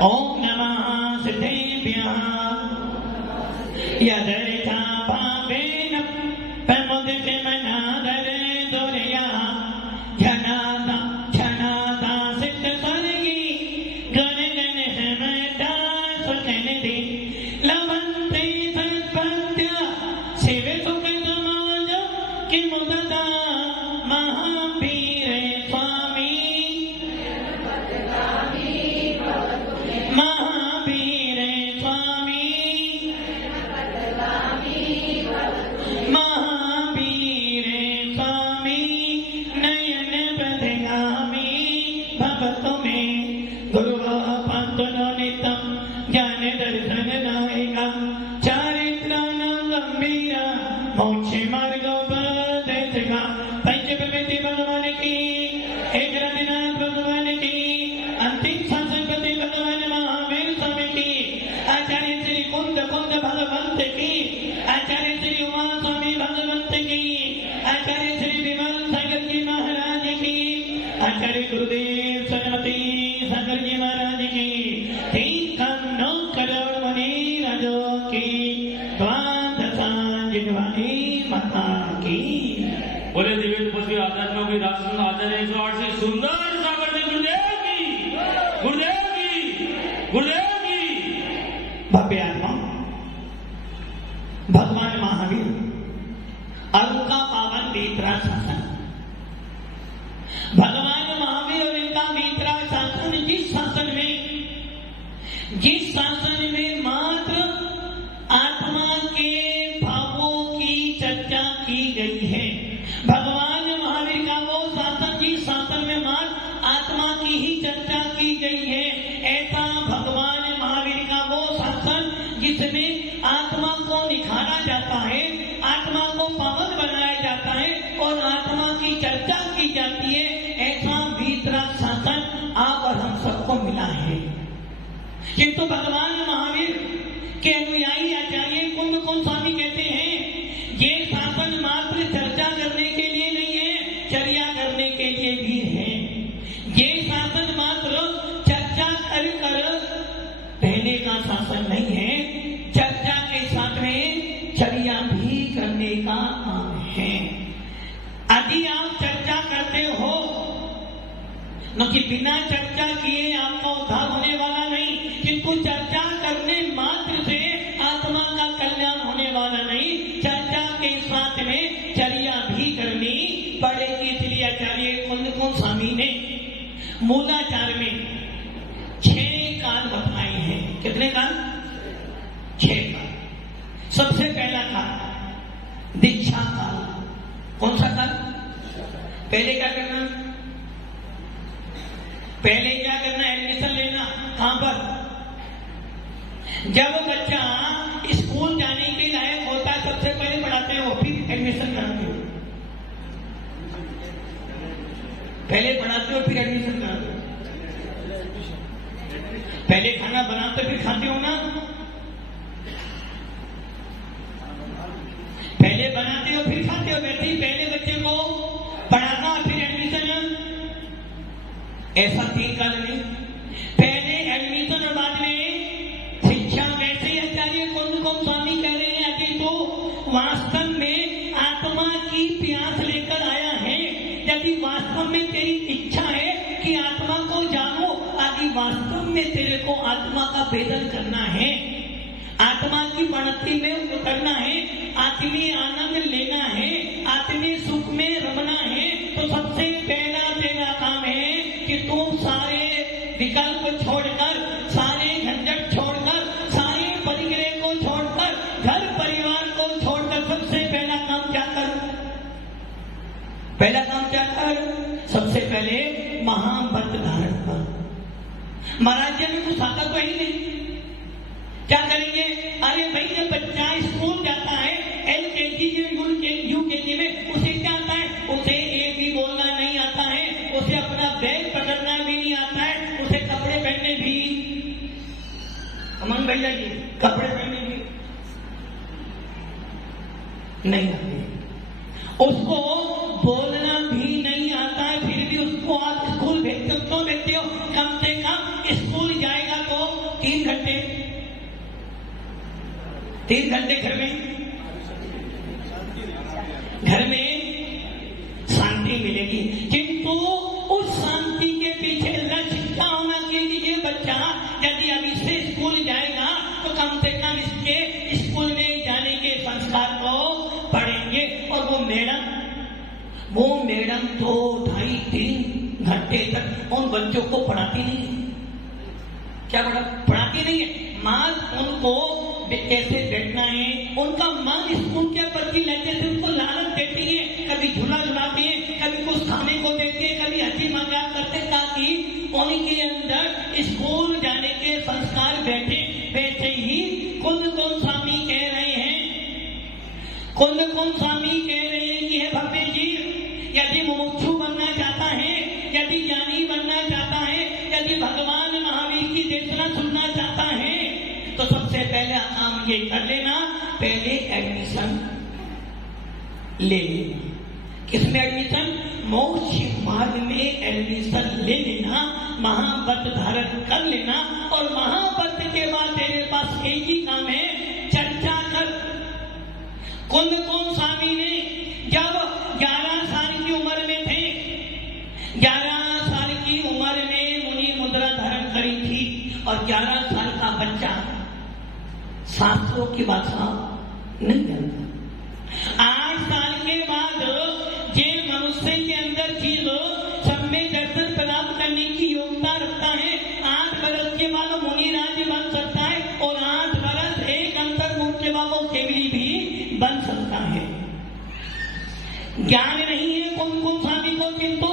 ओम नमः सिद्धेभ्यः यदैषा भावेन प्रमुदिते मनादरे दुर्यः जनादा जनादा सिद्ध स्वर्गी गण गण समता सुखनिधि लवन्ते सत्पत्य शिव सुख समाज किमुदता महावीर स्वामी महावीर स्वामी महावीर स्वामी नयन बदगामी भवतु मे गुरुः पान्तुनो नित्यं ज्ञान दर्शन नायिका चारित्राणां गंभीरा मोक्ष मार्गोपदेशिका पंचप्रकृति भगवान की एक रतिनाथ भगवान की अंतिम शासनपति भगवान महावीर स्वामी की आचार्य श्री कुंद कुंद भगवंत की आचार्य श्री उमा स्वामी भगवंत की आचार्य श्री विमल सागर जी महाराज की आचार्य गुरुदेव सरस्वती सागर जी महाराज की 3 करोड़ मुनि राजों की द्वादशांजलि माता की। बोले दिव्य तपस्वी आध्यात्मियों की राष्ट्र आचार्य 108 से सुंदर सागर जी गुरुदेव की गुरुदेव की गुरुदेव की। भव्य आत्मा भगवान महावीर और उनका पावन बीतरा शासन। भगवान महावीर और इनका बीतरा शासन जिस शासन में मात्र आत्मा के भावों की चर्चा की गई है। भगवान महावीर का वो शासन जिस शासन में मात्र आत्मा की ही चर्चा की गई है, ऐसा भगवान महावीर का वो शासन जिसमें आत्मा को निखारा जाता है, आत्मा को पावन बनाया जाता है और आत्मा की चर्चा की जाती है, ऐसा भीतरा शासन आप और हम सबको मिला है। किंतु भगवान महावीर के अनुयायी आचार्य कुंद कुंद स्वामी कहते हैं ये शासन मात्र चर्चा करने के लिए नहीं है, चर्या करने के लिए भी है। ये शासन मात्र चर्चा कर रहने का शासन नहीं है, चर्चा के साथ में चर्या भी करने का काम है। यदि आप चर्चा करते हो न कि बिना चर्चा किए आपका उद्धार होने वाला नहीं, किंतु चर्चा करने मात्र से आत्मा का कल्याण होने वाला नहीं, चर्चा के साथ में चर्या भी करनी पड़ेगी। इसलिए आचार्य कुंद कुंद स्वामी ने मूलाचार में 6 काल बताए हैं। कितने काल? 6 काल। सबसे पहला काल दीक्षा काल। कौन सा काल? पहले क्या करना? पहले क्या करना? एडमिशन लेना। कहां पर? जब बच्चा स्कूल जाने के लायक होता है सबसे पहले पढ़ाते हो, फिर एडमिशन कराते हो। पहले पढ़ाते हो फिर एडमिशन कराते हो। पहले खाना बनाते फिर खाते हो ना? पहले बनाते हो फिर खाते हो। वैसे ही पहले बच्चे को पढ़ाना फिर एडमिशन। ऐसा 3 काल नहीं, पहले एडमिशन और बाद में शिक्षा। वैसे आचार्य कुंद कुंद स्वामी कह रहे हैं यदि तो वास्तव में आत्मा की प्यास लेकर आया है, यदि वास्तव में तेरी इच्छा है कि आत्मा को जानो, यदि वास्तव में तेरे को आत्मा का भेदन करना है, आत्मा की बढ़ती में उतरना है, आत्मीय आनंद लेना है, आत्मीय सुख में रमना है, तो सबसे पहला तेरा काम है कि तू सारे विकल्प छोड़कर, सारे झंझट छोड़कर, सारे परिग्रह को छोड़कर, घर परिवार को छोड़कर सबसे पहला काम क्या कर? पहला काम क्या कर? सबसे पहले महाव्रत धारण कर। महाराज में कुछ आता तो ही नहीं, क्या करेंगे? अरे भाई जब बच्चा स्कूल जाता है LKG UKG में, उसे क्या आता है? उसे A भी बोलना नहीं आता है, उसे अपना बैग पकड़ना भी नहीं आता है, उसे कपड़े पहनने भी, अमन भैया जी, कपड़े पहनने भी नहीं आते, उसको बोलना भी नहीं आता है, फिर भी उसको आप स्कूल भेजते हो। क्यों भेजते हो? कम से कम स्कूल जाएगा तो घंटे 3 घंटे घर में शांति मिलेगी। किंतु उस शांति के पीछे लक्ष्य क्या होना चाहिए? ये बच्चा यदि अभी से स्कूल जाएगा तो कम से कम इसके स्कूल में जाने के संस्कार को पढ़ेंगे। और वो मैडम तो 2.5-3 घंटे तक उन बच्चों को पढ़ाती नहीं है। क्या पढ़ाती नहीं है? माँ उनको कैसे बैठना है, उनका मन स्कूल के प्रति लेते से उनको लालच देती है, कभी झूला झुलाती है, कभी कुछ खाने को देती है, कभी हंसी मजाक करते, ताकि उनके अंदर स्कूल जाने के संस्कार बैठे। वैसे ही कुंद स्वामी कह रहे हैं कि हे भव्य जी, यदि मुमुक्षु बनना चाहता है, यदि ज्ञानी बनना चाहता है, यदि भगवान महावीर की देशना सुनना चाहता है, तो सबसे पहले काम ये कर लेना, पहले एडमिशन ले लेना। किसमें एडमिशन? मोक्ष मार्ग में एडमिशन ले लेना, महाव्रत धारण कर लेना। और महाव्रत के बाद तेरे पास एक ही काम है, चर्चा कर। कुंद स्वामी ने जब 11 साल की उम्र में थे, 11 साल की उम्र में मुनि मुद्रा धारण करी थी, और 11 साल का बच्चा शास्त्रों की भाषा नहीं जानता। 8 साल के बाद जे मनुष्य के अंदर चीज सब में दर्शन प्राप्त करने की योग्यता रखता है, 8 वर्ष के बाद मुनि राज्य बन सकता है, और 8 वर्ष एक अंतर्मुख के बाद वो केवली भी बन सकता है। ज्ञान नहीं है कौन स्वामी को, किंतु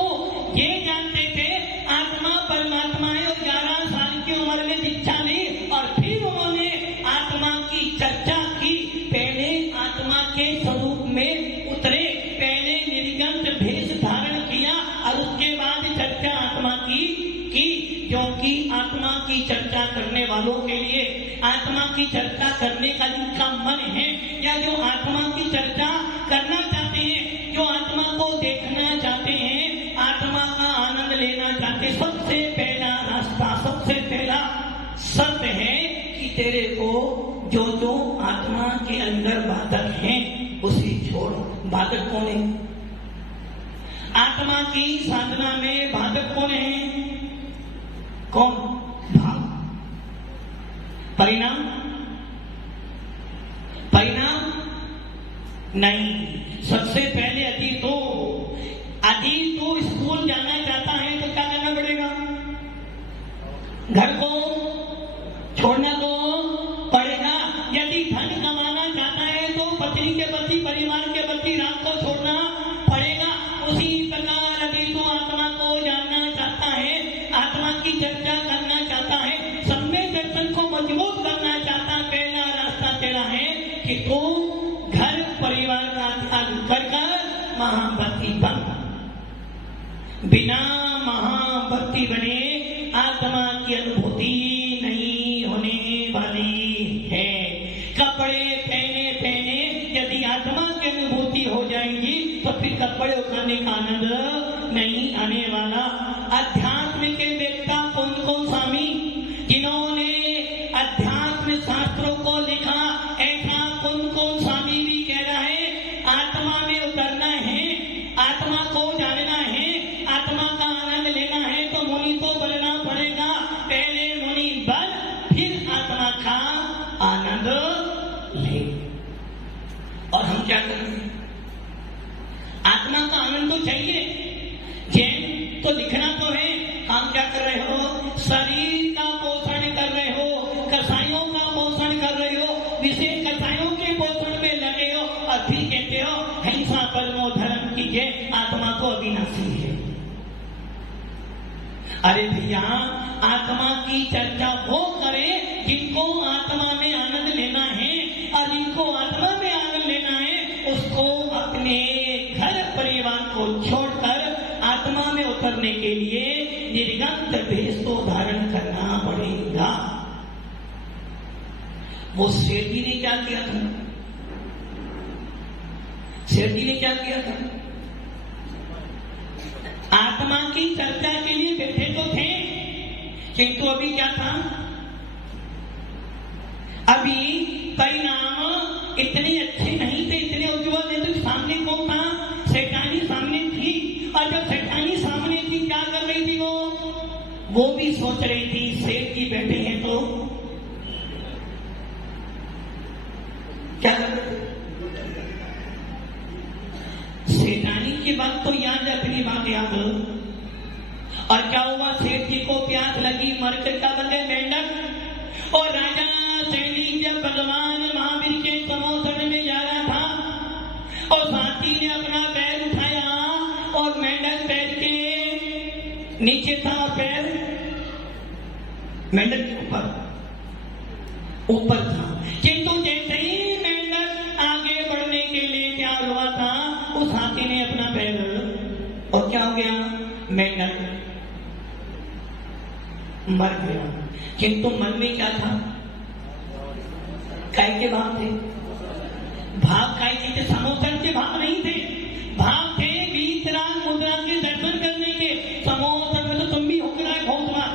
ये जानते थे आत्मा परमात्मा है, और 11 साल की उम्र में दीक्षा ली, और फिर उन्होंने आत्मा की चर्चा की। पहले आत्मा के स्वरूप में उतरे, पहले निर्गंत भेष धारण किया, और उसके बाद चर्चा आत्मा की। क्योंकि आत्मा की चर्चा करने वालों के लिए, आत्मा की चर्चा करने का जिनका मन है, या जो आत्मा की चर्चा करना चाहते हैं, जो आत्मा को देखना चाहते हैं, आत्मा का आनंद लेना चाहते, सबसे पहला रास्ता, सबसे पहला शर्त है कि तेरे को जो आत्मा के अंदर बाधक हैं उसे छोड़। बाधक कौन है? आत्मा की साधना में बाधक कौन है? कौन? भाव। परिणाम नहीं। सबसे पहले यदि तो स्कूल जाना चाहता है तो क्या करना पड़ेगा? घर को छोड़ना तो पड़ेगा। यदि धन कमाना चाहता है तो पत्नी के प्रति, परिवार के प्रति रात को छोड़ना पड़ेगा। उसी प्रकार यदि तो आत्मा को जानना चाहता है, आत्मा की चर्चा करना चाहता है, सम्यक दर्शन को मजबूत करना चाहता है, पहला रास्ता तेरा है कि तू घर परिवार का त्याग कर महाभक्ति बन। बिना महाभक्ति बने आत्मा की अनुभूति नहीं होने वाली है। कपड़े पहने यदि आत्मा की अनुभूति हो जाएंगी तो फिर कपड़े उतारने का आनंद नहीं आने वाला। अध्यात्म के वेत्ता कौन स्वामी? जिन्होंने अध्यात्म शास्त्रों को लिखा, ऐसा कौन स्वामी भी कह रहा है आत्मा में उतरना है, आत्मा को जानना है, आत्मा का आनंद लेना है तो मुनि को बनना पड़ेगा। पहले मुनि बन, फिर आत्मा का आनंद ले। और हम क्या करें? आत्मा का आनंद तो चाहिए। जैन तो लिखना तो है, हम क्या कर रहे हो? शरीर का पोषण कर रहे हो, कसाइयों का पोषण कर रहे हो, विशेष कसाइयों के पोषण में लगे हो, और फिर कहते हो हिंसा परमो धर्म कीजिए, आत्मा को अविनाशी है। अरे भैया, आत्मा की चर्चा वो करे जिनको आत्मा में आनंद लेना है, और जिनको आत्मा में आनंद लेना है उसको अपने घर परिवार को छोड़कर आत्मा में उतरने के लिए निर्गंत भेष को धारण करना पड़ेगा। वो सेठ जी ने क्या किया था? सेठ जी ने क्या किया था? आत्मा की चर्चा के लिए बैठे तो थे, किंतु अभी क्या था? अभी परिणाम इतने अच्छे नहीं थे, इतने उज्जवल नहीं थे। सामने कौन था? शैतानी सामने थी। और जब शैतानी सामने थी, क्या कर रही थी वो भी सोच रही थी सेठ जी बैठे हैं तो क्या कर रहे थे? शैतानी की बात तो याद है, अपनी बात याद। और क्या हुआ? सेठ जी को प्यास लगी, मरकर क्या बन गए? मेंढक। और राजा सैनिक जब भगवान महावीर के समोसण में जा रहा था और साथी ने अपना पैर उठाया और मेंढक पैर के नीचे था और पैर मेंढक के ऊपर था। किंतु जैसे ही मेंढक आगे बढ़ने के लिए तैयार हुआ था, उस हाथी ने अपना पैर, और क्या हो गया? मेंढक मर गया। किंतु मन में क्या था? काय के भाव थे? भाव काय के थे? समोसन के भाव नहीं थे। भाव थे वीतराग मुद्रा के दर्शन करने के। समोसन में तो तुम भी होकर आए बहुत बार,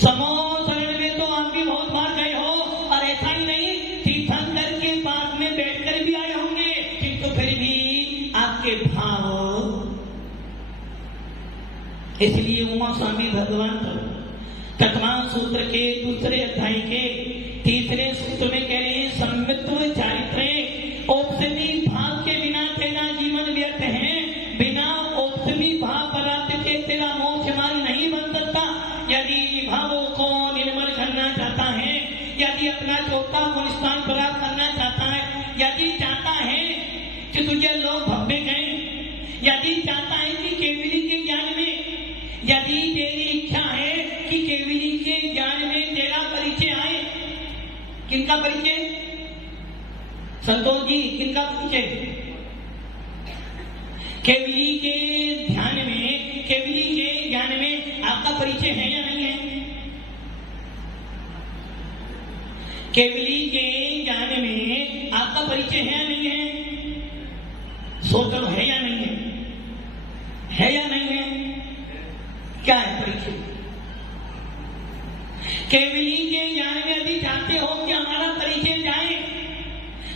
समोसन में तो आप भी बहुत बार गए हो। और ऐसा ही नहीं, तीर्थंकर के पास में बैठकर भी आए होंगे, किंतु फिर भी आपके भाव। इसलिए उमा स्वामी भगवान तत्वान सूत्र के दूसरे अध्याय के तीसरे सूत्र में कह रहे हैं, संवित्व चारित्र्य औपसमी भाव के बिना तेरा जीवन व्यर्थ है। बिना औपसमी भाव परार्थ के तेरा मोक्ष मार्ग नहीं बन सकता। यदि भावों को निर्मल करना चाहता है, यदि अपना चौथा गुण स्थान प्राप्त करना चाहता है, यदि चाहता है कि तुझे लोग भव्य गए, यदि चाहता है कि केवली के ज्ञान में, यदि तेरी इच्छा है कि केवली के ज्ञान में तेरा परिचय आए। किनका परिचय? संतोष जी, किनका परिचय? केवली के ध्यान में, केवली के ज्ञान में आपका परिचय है या नहीं है? केवली के ज्ञान में आपका परिचय है या नहीं है? सोचो, है या नहीं है? है या नहीं है? क्या है परिचय? केवली के ज्ञान में यदि चाहते हो कि हमारा परिचय जाए,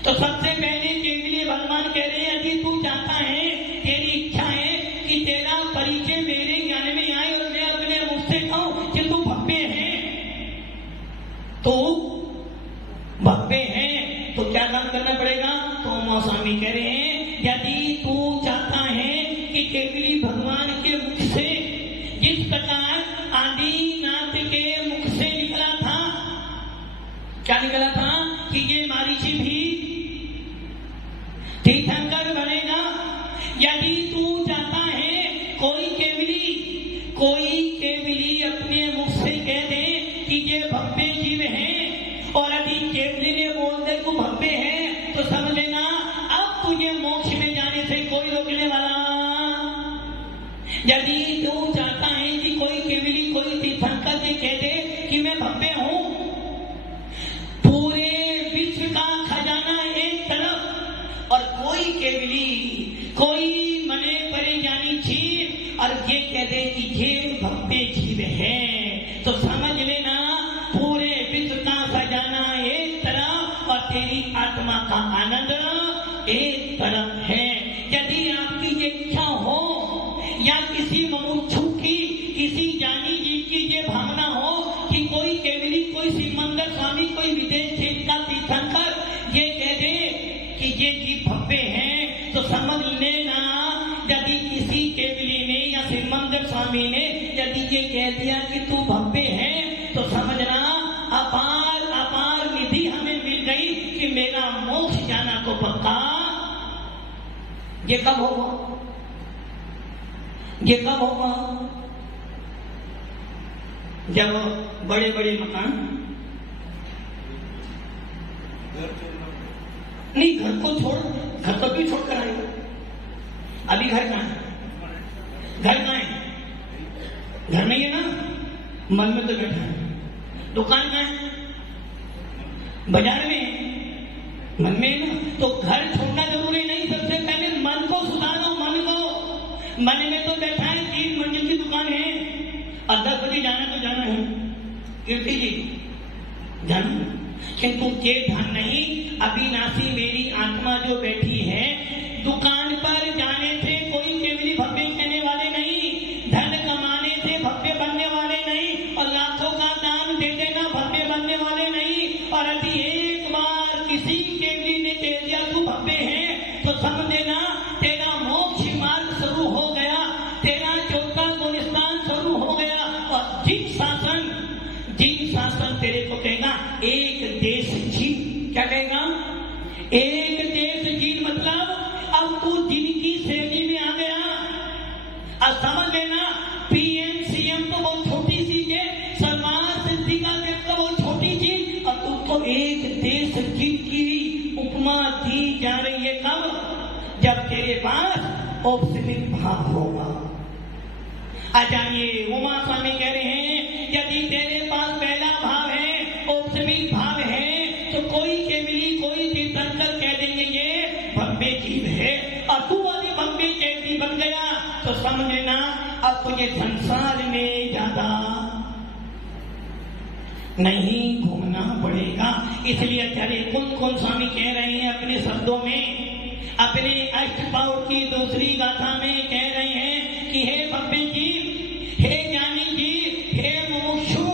तो सबसे पहले केवली भगवान कह रहे हैं, यदि तू चाहता है, तेरी इच्छा है कि तेरा परिचय मेरे ज्ञान में आए और मैं अपने मुख से कहूं कि तू भव्य है, तो भव्य है, तो क्या काम करना पड़ेगा? तो मौसमी कह रहे हैं, यदि तू चाहता है कि केवली भगवान के मुख से, जिस प्रकार आदिनाथ के मुख से निकला था, क्या निकला था? कि ये महर्षि भी तीर्थंकर बनेगा। यदि तू चाहता है कोई केवली अपने मुख से कह दे कि ये भव्य जीव है, और यदि केवली ने बोल दे तू भव्य है, तो समझ लेना अब तुझे मोक्ष में जाने से कोई रोकने वाला। यदि तू चाहता है कि कोई केवली, कोई तीर्थंकर से कह दे कि मैं भव्य हूं, पूरे विश्व का खजाना एक तरफ, और कोई केवली, कोई मने परे जानी जीव और ये कह दे कि ये भव्य जीव है, तो समझ लेना पूरे विश्व का खजाना एक तरफ और तेरी आत्मा का आनंद एक तरफ है। यदि आपकी ये इच्छा हो, या किसी मनुष्य की, किसी ज्ञानी जीव की ये भावना हो कि कोई केवली, कोई सिमंदर स्वामी, कोई विदेश क्षेत्र का तीर्थंकर ये कह दे कि ये जीव भव्य है, तो समझ लेना यदि किसी केवली ने या सिमंदर स्वामी ने यदि ये कह दिया कि तू भव्य है, तो समझना अपार अपार निधि हमें मिल गई कि मेरा मोक्ष जाना तो पक्का। ये कब होगा? ये कब होगा? जब बड़े बड़े मकान, नहीं घर को छोड़, घर तो क्यों छोड़कर आएगा? अभी घर कहाँ है? घर कहाँ है? घर नहीं है ना, मन में तो बैठा है। दुकान कहाँ है? बाजार में, मन में है ना। तो घर छोड़ना जरूरी नहीं, सबसे पहले मन को सुधारो। मन को, मन में तो बैठा है, 3 मंजिल की दुकान है और 10 बजे जाना तो जाना है। कीर्ति जी धन, किंतु ये धन नहीं। अविनाशी मेरी आत्मा जो बैठी है, दुकान पर जाने से कोई केवली भव्य कहने वाले नहीं, धन कमाने से भव्य बनने वाले नहीं, और लाखों का दान दे देना भव्य बनने वाले नहीं। और यदि एक बार किसी केवली ने कह दिया तू भव्य है, तो समझ लेना तेरा मोक्ष मार्ग शुरू हो गया, तेरा चौथा गुणस्थान शुरू हो गया। और जिन शासन तेरे को कहेगा एक देश जीत, क्या कहेगा? एक देश जीत, मतलब अब तू जिनकी श्रेणी में आ गया। अब समझ लेना पीएम सीएम तो बहुत छोटी चीज है, समाज सिद्धि का व्यक्ति बहुत छोटी चीज, और तू तो एक देश जीत की उपमा दी जा रही है। कब? जब तेरे पास औपचारिक भाव होगा। आचार्य उमा स्वामी कह रहे हैं यदि तेरे पास पहला भाव है, औपचारिक भाव है, तो कोई केवली कोई तीर्थंकर कह देंगे ये भव्य जीव है, और तू वाली भव्य चैती बन गया तो समझ लेना अब तुझे संसार में ज्यादा नहीं घूमना पड़ेगा। इसलिए आचार्य कुंद स्वामी कह रहे हैं अपने शब्दों में, अपने अष्टपाउर की दूसरी गाथा में कह रहे हैं कि हे भव्य जीव, हे ज्ञानी जीव, हे मुमुक्षु,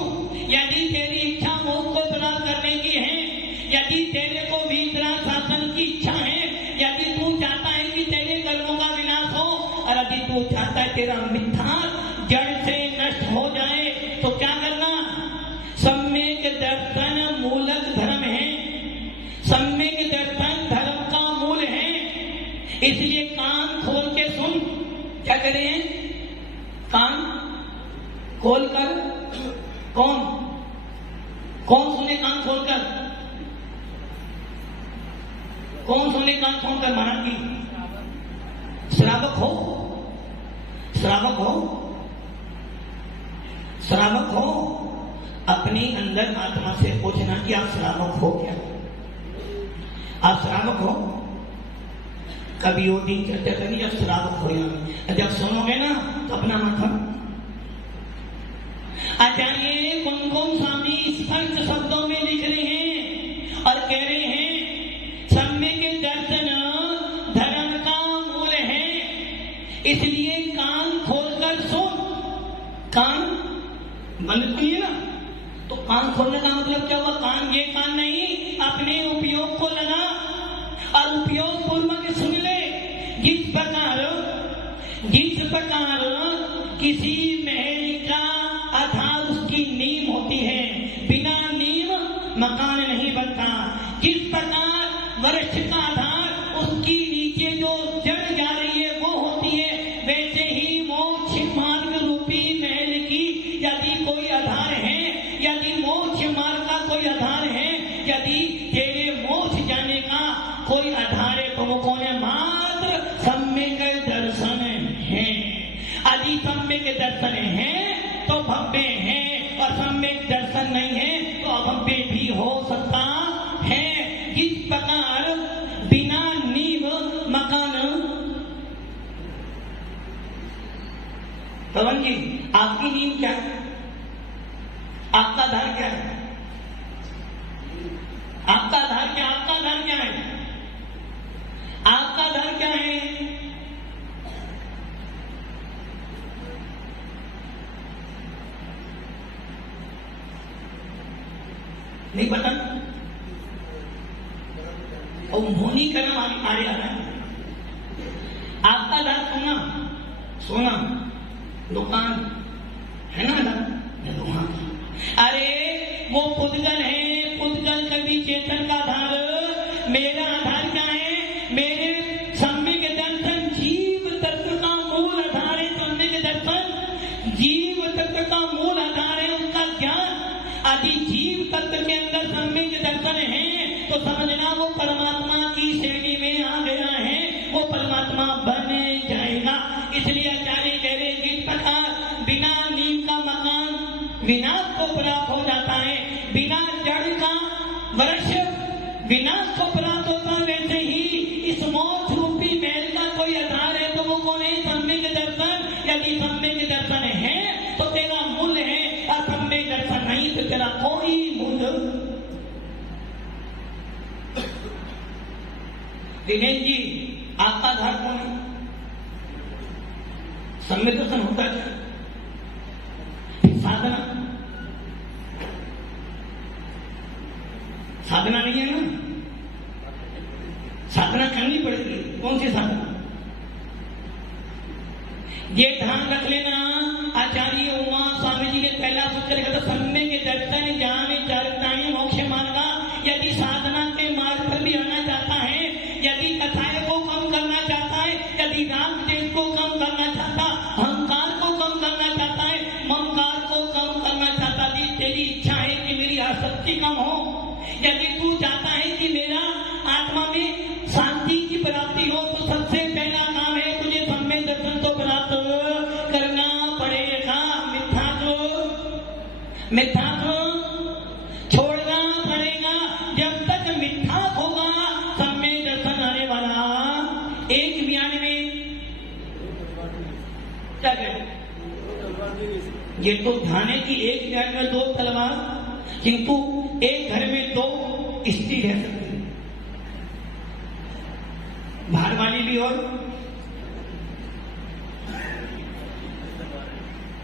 यदि तेरी इच्छा मोक्ष को प्राप्त करने की है, यदि तेरे को वीतराग शासन की इच्छा है, यदि तू चाहता है कि तेरे कर्मों का विनाश हो, और यदि तू चाहता है तेरा मिथ्या जड़ से नष्ट हो जाए, तो क्या करना? सम्यक दर्शन मूलक धर्म है, सम्यक दर्शन धर्म का मूल है। इसलिए कान खोल के सुन। क्या करें? कान खोल कर। कौन कौन सुने कान खोलकर? कौन सुने कान खोलकर? महाराज की श्रावक हो, श्रावक हो, श्रावक हो। अपने अंदर आत्मा से पूछना कि आप श्रावक हो क्या? आप श्रावक हो? कभी वो दिन चर्चा करेंगे जब श्रावक हो जाए, जब सुनोगे ना तो अपना माथा। आचार्य कुंद स्वामी स्पष्ट शब्दों में लिख रहे हैं और कह रहे हैं सम्यक दर्शन धर्म का मूल है, इसलिए कान खोलकर सुन। कान बंद किए ना, तो कान खोलने का मतलब क्या हुआ? कान ये कान नहीं, अपने उपयोग को लगा और उपयोग पूर्वक सुन ले। जिस प्रकार किसी महल का आधार उसकी नींव होती है, बिना नींव मकान नहीं बनता, जिस प्रकार वृक्ष का आधार उसकी नीचे जो जड़ जा रही है वो होती है, वैसे ही मोक्ष मार्ग रूपी महल की यदि कोई आधार है, यदि मोक्ष मार्ग का कोई आधार है, यदि तेरे मोक्ष जाने का कोई आधार है, तो वो कौन है? मात्र सम्यक दर्शन है। यदि सम्यक दर्शन है तो भव्य है, और सम्यक दर्शन नहीं है तो अभव्य भी हो सकता है। जिस प्रकार बिना नींव मकान। पवन जी, आपकी नींव क्या है? आपका आधार क्या है? आपका आधार क्या? आपका आधार क्या है? आपका आधार क्या है? नहीं पता? और मोनी कर्म आगे आ रहा है। आपका आधार सोना, सोना दुकान है ना? अरे वो पुद्गल है, पुद्गल कभी चेतन का आधार। मेरा आधार क्या है? मेरे सम्यक दर्शन जीव तत्व का मूल आधार है। सम्यक दर्शन जीव तत्व का मूल आधार है, उसका ज्ञान। यदि जीव तत्व के अंदर सम्यक दर्शन है तो समझना वो परमात्मा की श्रेणी में आ गया है, वो परमात्मा बन जाएगा। इसलिए आचार्य कह रहे जिस प्रकार बिना नींव का मकान विनाश को प्राप्त हो जाता है, बिना जड़ का वृक्ष विनाश को प्राप्त होता है, वैसे ही इस मोक्ष रूपी महल का कोई आधार है तो वो कौन है? सम्यक दर्शन। यदि सम्यक दर्शन है तो तेरा मूल्य है, और सम्यक दर्शन नहीं तो तेरा कोई मूल्य दिनेश जी, आपका आधार कौन है? सम्यक दर्शन होता है? साधना, साधना नहीं है ना, साधना करनी पड़ेगी। कौन सी साधना? ये ध्यान रख लेना, आचार्य उमा स्वामी जी ने पहला सूत्र लिखा था, सम्य के दर्शन ज्ञान चरिताएं मोक्ष मार्गा। यदि साधना के मार्ग पर भी आना चाहता है, यदि कथाएं को कम करना चाहता है, यदि राग देश को कम करना चाहता, अहंकार को कम करना चाहता है, ममकार को कम करना चाहता, यदि तेरी इच्छा है कि मेरी आसक्ति कम हो, यदि तू चाहता है कि मेरा आत्मा में शांति की प्राप्ति हो, तो सबसे पहला काम है तुझे सम्यक दर्शन को प्राप्त करना पड़ेगा। मिथ्यात्व छोड़ना पड़ेगा। जब तक मिथ्यात्व होगा, सम्यक दर्शन आने वाला। 192 क्या कहे? ये तो ध्यान है कि 1 2 तलवार, किंतु एक घर में 2 स्त्री रह सकती है, बाहर वाली भी। और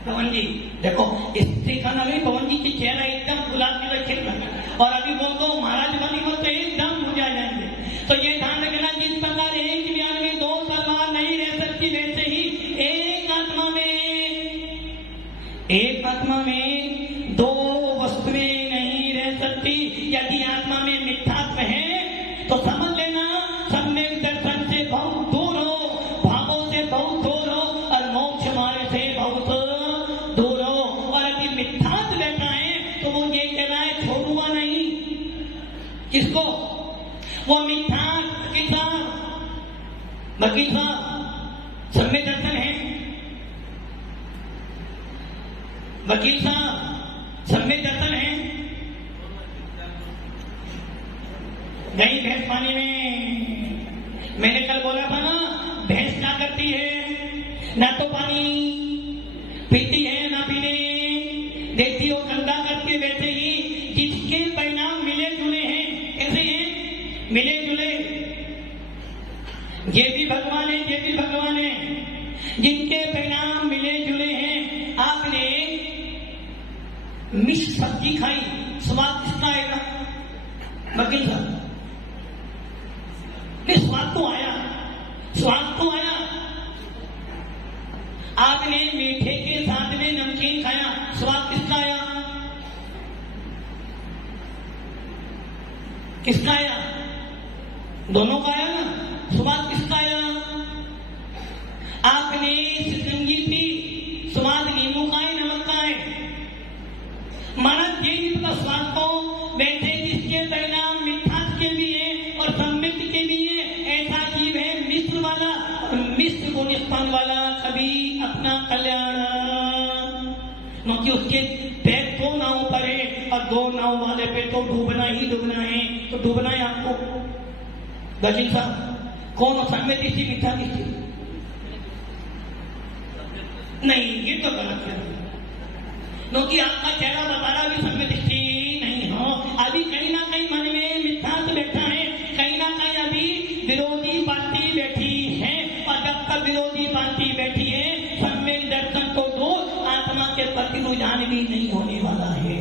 पवन जी देखो, स्त्री का नाम है पवन जी की चेहरा एकदम गुलाब की तरह खिल रहा है, और अभी बोल दो महाराज बनी हो तो एकदम मुझा जाएंगे। तो ये ध्यान रखना, जिस प्रकार 1 में 2 तलवार नहीं रह सकती, वैसे ही एक आत्मा में 2 वस्तुएं नहीं रह सकती। यदि आत्मा में मिथ्यात्व है तो समझ लेना सम्यक दर्शन से बहुत दूर हो, भावों से बहुत दूर हो, और मोक्ष मार्ग से बहुत दूर हो। और यदि मिथ्यात्व रहता है तो वो ये कह रहा है छोड़ूंगा नहीं। किसको? वो मिथ्यात्व के साथ वकील साहब सम्यक दर्शन है, वकील साहब सम्यक दर्शन है। गई भैंस पानी में, मैंने कल बोला था ना, भैंस क्या करती है? ना तो पानी पीती है, ना पीने देती हो, गंदा करती है। वैसे ही जिसके परिणाम मिले जुले हैं, ऐसे हैं मिले जुले, ये भी भगवान है, ये भी भगवान है, जिनके परिणाम मिले जुले हैं। आपने मिक्स सब्जी खाई, स्वाद किसका आएगा? वकील साहब, स्वाद तो आया, स्वाद तो आया। आपने मीठे के साथ में नमकीन खाया, स्वाद किसका आया? किसका आया? दोनों का आया ना, स्वाद किसका आया? आपने शिकंजी पी, स्वाद नींबू का है, नमक का है। महाराज ये जिसका स्वाद को, वैसे जिसके परिणाम मिठास के भी है और सम्मित के भी है, ऐसा जीव है मिश्र वाला, मिश्र गुणस्थान वाला, कभी अपना कल्याण, क्योंकि उसके पैर 2 नाव पर है, और 2 नाव वाले पे तो डूबना ही डूबना है। तो डूबना है आपको। वकील साहब, कौन सम्मित किसी मिठा किसी? नहीं, ये तो गलत है, क्योंकि आपका चेहरा बता रहा भी सम्मित नहीं हो। अभी कहीं ना कहीं मन में मिथ्यात्व बैठा है, कहीं ना कहीं अभी विरोधी पार्टी बैठी है, और जब तक विरोधी पार्टी बैठी है, सम्यक दर्शन को तो आत्मा के प्रति रुझान भी नहीं होने वाला है।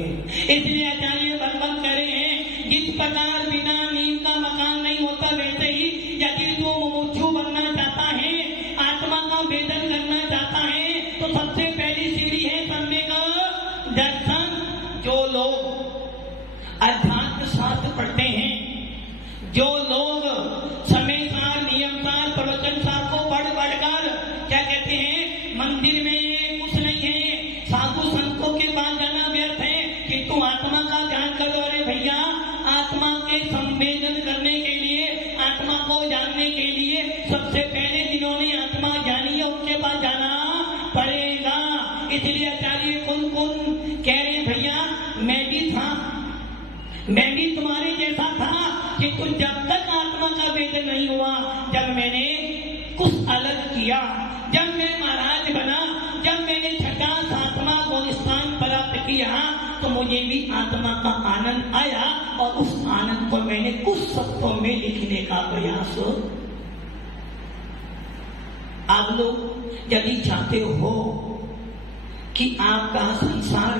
इसलिए आचार्य भगवान कह रहे हैं, जिस प्रकार बिना नींव का मकान नहीं होता, वैसे ही यदि तू मुमुक्षु बनना चाहता है, आत्मा का वेदन करना चाहता है, तो सबसे पहली सीढ़ी है सम्यक दर्शन। जो लोग अध्यात्म शास्त्र पढ़ते हैं, जो लोग समय सार, नियम सार, प्रवचन सार को पढ़ पढ़कर क्या कहते हैं, मंदिर में कुछ नहीं है, साधु संतों के पास जाना व्यर्थ है, किंतु आत्मा का ध्यान करो। अरे भैया, आत्मा के संवेदन करने के लिए, आत्मा को जानने के लिए सबसे पहले जिन्होंने आत्मा जानी है, उनके पास जाना पड़ेगा। इसलिए आचार्य कौन कह रहे हैं, भैया मैं भी था, मैं भी तुम्हारे जैसा था, कि कुछ जब तक आत्मा का वेदन नहीं हुआ, जब मैंने कुछ अलग किया, जब मैं महाराज बना, जब मैंने 6वां 7वां गुण स्थान प्राप्त किया, तो मुझे भी आत्मा का आनंद आया और उस आनंद को मैंने कुछ शब्दों में लिखने का प्रयास। आप लोग यदि चाहते हो कि आपका संसार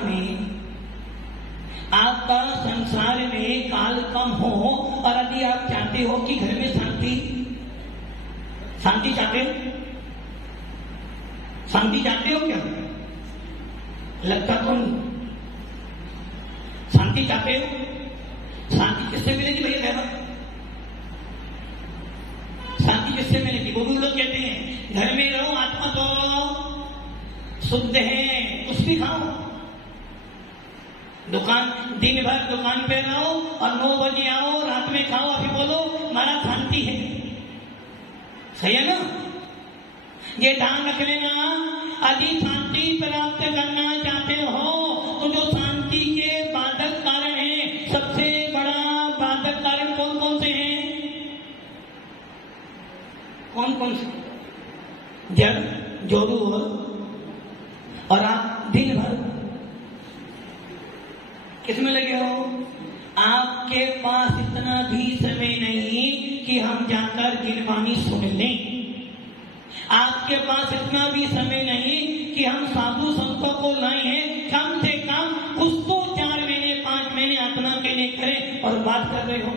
में काल कम हो, और यदि आप चाहते हो कि घर में शांति चाहते हो क्या? लगता तो नहीं। शांति चाहते हो? शांति किससे मिलेगी भैया? कहना शांति किससे मिलेगी? वो भी लोग कहते हैं घर में रहो, आत्मा तो शुद्ध है, कुछ भी खाओ, दिन भर दुकान पे रहो और 9 बजे आओ, रात में खाओ, अभी बोलो हमारा शांति है। सही है ना? ये ध्यान रख लेना, यदि शांति प्राप्त करना चाहते हो तो जो शांति के बाधक कारण है, सबसे बड़ा बाधक कारण कौन कौन से हैं? कौन से? जड़, जोड़ू और आप दिन भर किसमें लगे हो? आपके पास इतना भी समय नहीं कि हम जाकर गिरवानी सुन लें। आपके पास इतना भी समय नहीं कि हम साधु संतों को लाए हैं। कम से कम कुछ तो 4 महीने 5 महीने आत्मा के लिए करें और बात कर रहे हो।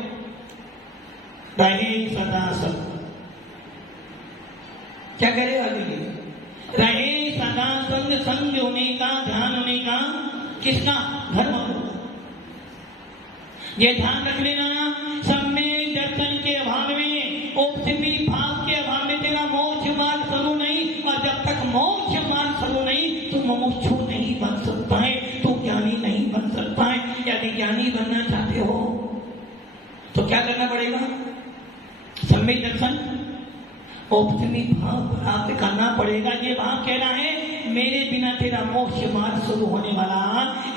रहे सदा संग, क्या करे अभी? रहे सदा संग, संग होने का, ध्यान होने का, किसका? धर्म। ये ध्यान रख लेना, सम्यक दर्शन के अभाव में, उपसिमी भाव के अभाव में तेरा मोक्ष मार्ग शुरू नहीं, और जब तक मोक्ष मार्ग शुरू नहीं तू मुमुक्षु नहीं बन सकता है, तू ज्ञानी नहीं बन सकता है। यदि ज्ञानी बनना चाहते हो तो क्या करना पड़ेगा? सम्यक दर्शन, उपसिमी भाव प्राप्त करना पड़ेगा। ये भाव कह रहा है मेरे बिना तेरा मोक्ष मार्ग शुरू होने वाला।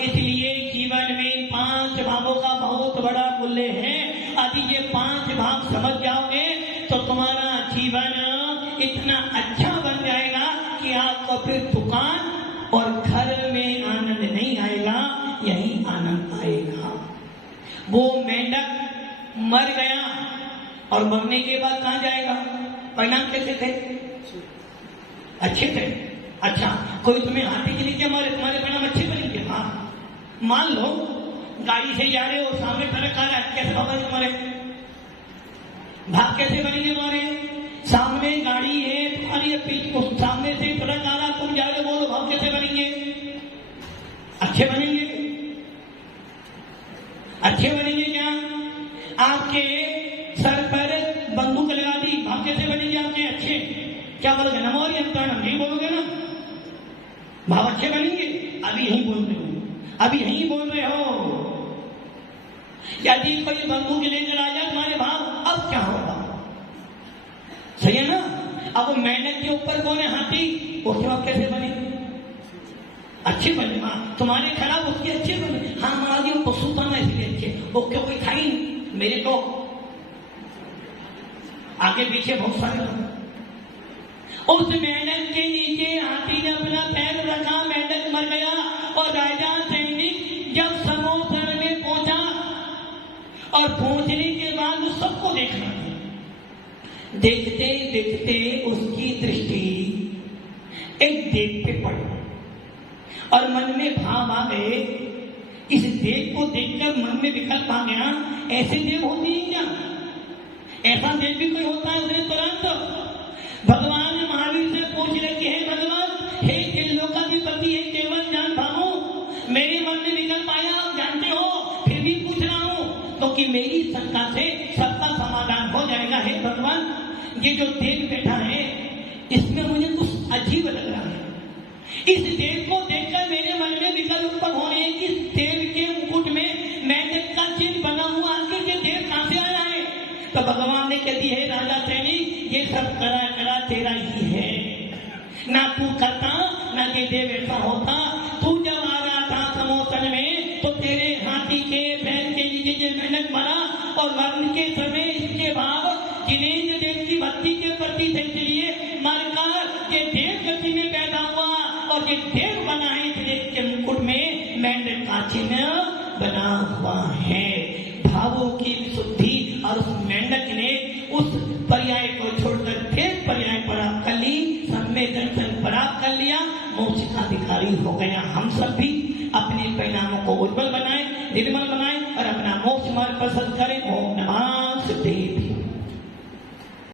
इसलिए जीवन में 5 भावों का बहुत बड़ा मूल्य है। यदि ये 5 भाव समझ जाओगे तो तुम्हारा जीवन इतना अच्छा बन जाएगा कि आपको फिर दुकान और घर में आनंद नहीं आएगा, यही आनंद आएगा। वो मेंढक मर गया और मरने के बाद कहां जाएगा? परिणाम कैसे थे? अच्छे थे। अच्छा, कोई तुम्हें हाथी के नीचे मारे, तुम्हारे परिणाम अच्छे बनेंगे? हाँ। मान लो गाड़ी से जा रहे हो, सामने ट्रक आ रहा है, कैसे भाग तुम्हारे? भाग कैसे बनेंगे तुम्हारे? सामने गाड़ी है तुम्हारी, पीछे सामने से ट्रक आ रहा, तुम जा रहे, बोलो भाग कैसे बनेंगे? अच्छे बनेंगे। अच्छे बनेंगे क्या? आपके सर पर बंदूक लगा दी, भाग कैसे बनेंगे आपके? अच्छे। क्या बोलोगे? नमो यंत्रणा, नहीं बोलोगे ना? भाव अच्छे बनेंगे। अभी यही बोल रहे हो, अभी यही बोल रहे हो। यदि कोई बंदूक लेकर आ जाए तुम्हारे भाव, अब क्या होगा? सही है ना? अब मेहनत के ऊपर कौन है? हाथी। उसके बाद कैसे बने? अच्छे बने। हाँ, तुम्हारे खराब उसके अच्छे बने। हाँ, हमारे पशु था ना इसलिए अच्छे, वो क्यों कोई खाई नहीं, मेरे को आगे पीछे बहुत सारे लोग। उस मेंढक के नीचे हाथी ने अपना पैर रखा, मेंढक मर गया, और राजा सैनिक जब समोसर में पहुंचा और पहुंचने के बाद उस सबको देखना, देखते देखते उसकी दृष्टि एक देव पे पड़ी और मन में भाव आ गए। इस देव को देखकर मन में विकल्प आ गया, ऐसे देव होते हैं क्या? ऐसा देव भी कोई होता है? उसने तुरंत भगवान महावीर से पूछ रहे कि हे भगवान, हे त्रिलोकाधिपति, हे केवल ज्ञान भावो, मेरे मन में विकल्प आया, आप जानते हो, फिर भी पूछ रहा हूं क्योंकि तो मेरी शंका से सबका समाधान हो जाएगा। हे भगवान, ये जो देव बैठा है इसमें मुझे कुछ अजीब लग रहा है। इस देव को देखकर मेरे मन में विकल्प उत्पन्न हो रहे हैं कि देव के मुकुट में मेंढक का चिन्ह बना हुआ, आखिर ये देव कहां से आया है? तो भगवान ने कह दी, है राजा सैनिक, ये सब करा तेरा ही है, ना तू करता ना ये देव ऐसा होता। तू जब आ रहा था समोसन में तो तेरे हाथी के पैर के नीचे ये मेंढक मरा, और मरने के समय इसके भाव जिनेंद्र देव की भक्ति के प्रति थे, इसलिए मरकर ये देव गति में पैदा हुआ और ये देव बना है। इस देव के मुकुट में मेंढक का चिन्ह बना हुआ है। भावों की विशुद्धि और उस मेंढक ने उस पर्याय को छोड़कर फिर पर्याय प्राप्त कर ली, सबमें दर्शन प्राप्त कर लिया, मोक्ष का अधिकारी हो गया। हम सब भी अपने परिणामों को उज्जवल बनाएं, निर्मल बनाएं और अपना मोक्ष मार्ग प्रशस्त करें। ओम नमः शिवाय।